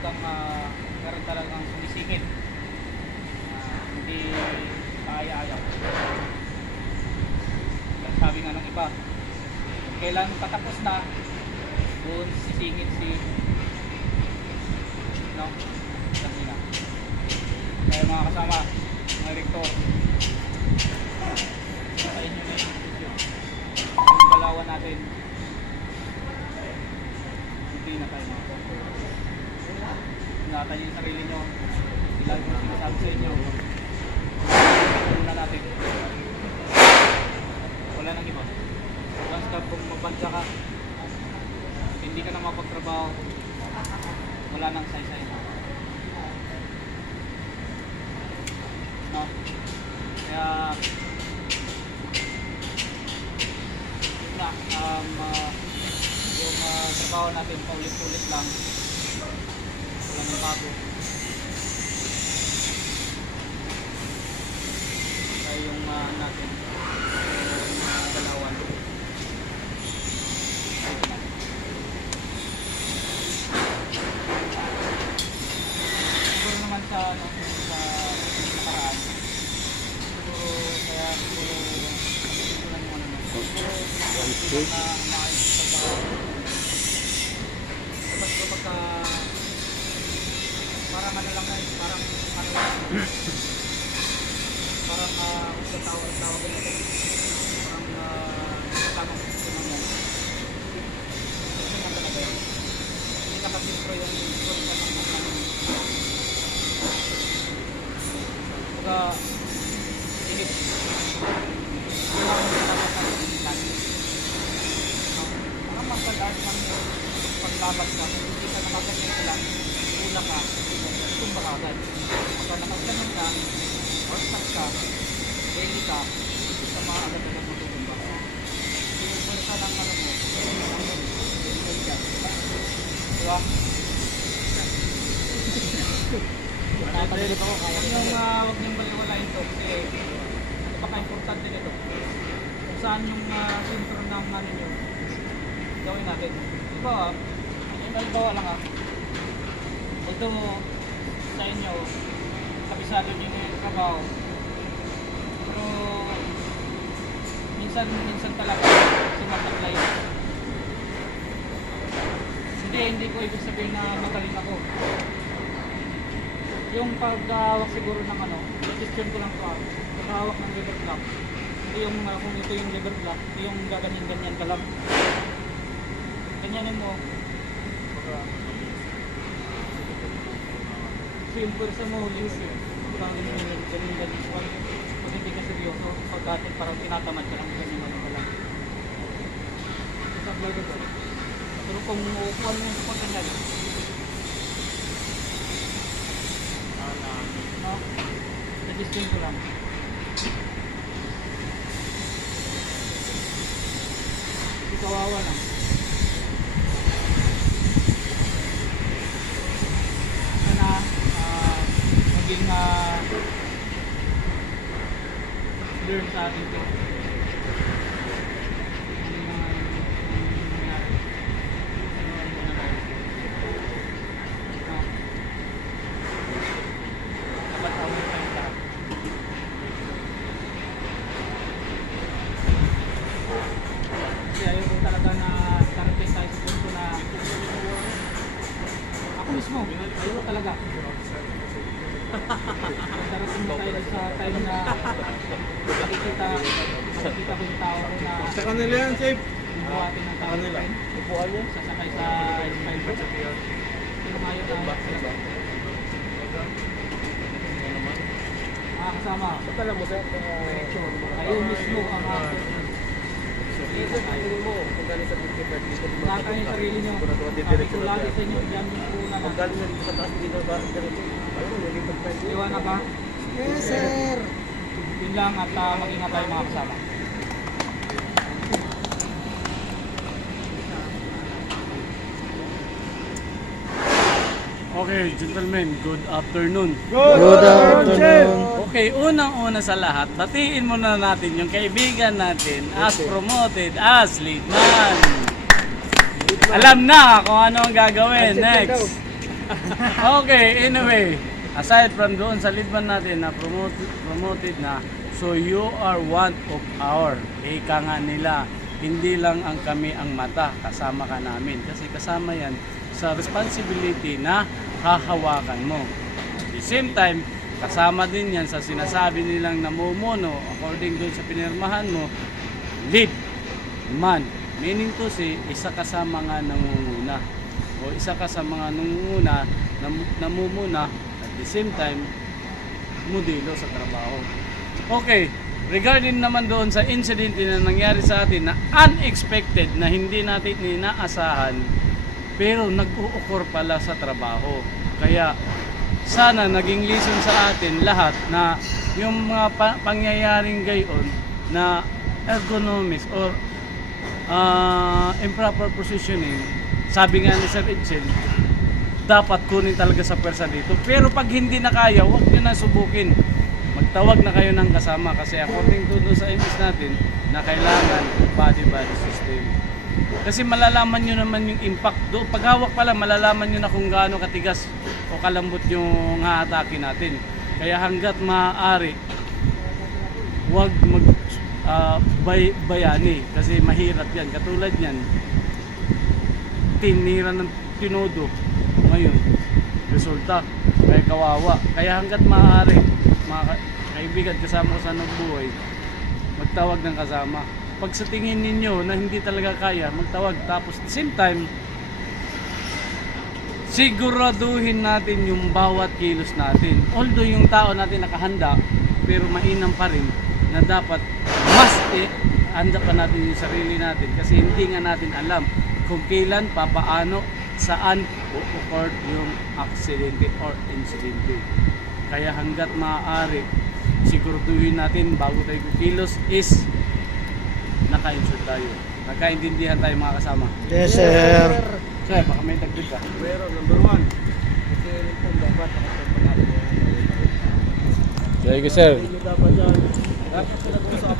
meron talagang sumisikip. Hindi kaya-ayaw. Sabi nga ng iba, kailan patapos na, doon sisingit si kanina. Kaya mga kasama, mga rektor, sa inyo na yung video. Yung galawan natin, hindi na tayo mga rektor. Ingatan yung sarili nyo, ilan yung sinasabi sa inyo. Una natin. Wala nang iba. Basta kung mabansa ka, hindi ka na mapagtrabaho, wala nang saysay. No? Kaya yun na, yung trabaho natin paulit-ulit lang, walang bago. Kaya yung natin, yung galawan. Siguro naman sa nakaraan, siguro natutunan mo naman. Siguro na maayos sa trabaho. Tapos pagka parang ano lang guys, parang ano lang. Parang kung tawag nito, parang tamang sistema mo. Kasi nga talaga yun. Hindi nakasintro yung kursa ng mga mga init. Hindi lang yung dapat na initan. Ang magandaan lang yung paglaban ka, hindi ka nakagasin lang, ulang ka, tumba ka agad. Pagka nakagasin ka, orsak ka, daily ka, sa mga agad na matutumba. Yung pulsa ng ano mo, daily ka. Diba? Napalilip ako kaya. Huwag niyong baliwalain ito kasi napaka-importante nito. Kung saan yung sentro ng ano nyo, gawin natin. Diba, halimbawa lang although sa inyo, kabisado nyo yung trabaho, pero minsan talaga sumataklay. Hindi ko ibig sabihin na magaling ako. Yung paghahawak siguro ng question ko lang ito paghahawak ng lever block. Hindi yung kung ito yung lever block, ito yung gaganyan-ganyan ka lang. Ganyanin mo. So yung pwersa mo, use it. Ganyan-ganyan. Pag hindi ka seryoso, pag dati parang tinatamad ka lang ganyan ka lang. Sablay ko. Pero kung uupuan mo yung sa pagkanyan, no? Suggestion ko lang. Hindi kawawa lang. Sana maging learn sa atin ito. Ayun talaga. Darating na tayo sa time na makikita ko yung tao na sa kanila yan, Chef. buhatin ng tao nila. Upuan niya. Sasakay sa spine. Pero ngayon na kasama. Ba't alam mo, Sir? Ayun mismo ang mo, kung galing sa 55 dito, nakakaya yung sarili nyo. Sabi ko lagi sa inyo, yan yung una kung na. galing na dito sa taas, dito ba? Ayun, nalipad pa yun. Iwan na ba? Yes, sir. Yun lang at mag-ingat tayo mga kasama. Okay, gentlemen, good afternoon. Good afternoon. Okay, unang-una sa lahat, batiin muna natin yung kaibigan natin as promoted as lead man. Alam na kung ano ang gagawin next. Okay, anyway, aside from doon sa leadman natin na promoted na, so you are one of our, ika nga nila, hindi lang ang kami ang mata, kasama ka namin. Kasi kasama yan sa responsibility na hahawakan mo. At the same time, kasama din yan sa sinasabi nilang namumuno, according doon sa pinirmahan mo, lead man. Meaning to say, isa ka sa mga nangunguna. O isa ka sa mga nangunguna, namumuna, at the same time, modelo sa trabaho. Okay, regarding naman doon sa incident na nangyari sa atin na unexpected, na hindi natin inaasahan, pero nag-uukor pala sa trabaho. Kaya sana naging lesson sa atin lahat na yung mga pangyayaring gayon na ergonomics or improper positioning, sabi nga ni Sir Edsel, dapat kunin talaga sa pwersa dito. Pero pag hindi na kaya, huwag nyo na subukin. Magtawag na kayo ng kasama kasi according to doon sa MS natin na kailangan body-body system. Kasi malalaman nyo naman yung impact doon. Pag hawak pala, malalaman nyo na kung gaano katigas o kalambot yung haatake natin. Kaya hanggat maaari, huwag bayani kasi mahirap yan. Katulad yan, tinira ng tinodo ngayon. Resulta, kaya kawawa. Kaya hanggat maaari, mga kaibigan kasama ko sa buhay, magtawag ng kasama. Pag sa tingin ninyo na hindi talaga kaya, magtawag. Tapos at the same time, siguraduhin natin yung bawat kilos natin. Although yung tao natin nakahanda, pero mainam pa rin na dapat mas handa pa natin yung sarili natin kasi hindi nga natin alam kung kailan, papaano, saan o-occur yung aksidente or insidente. Kaya hanggat maaari, siguraduhin natin bago tayo kilos is naka-insure tayo. Nagkaintindihan tayo mga kasama. Yes, sir. Sir, baka may tagpid ka. Pero number 1, kasi rin po dapat nakapagpapalapit. Thank you, sir. Dapat yan. Dapat pinag-uusapan.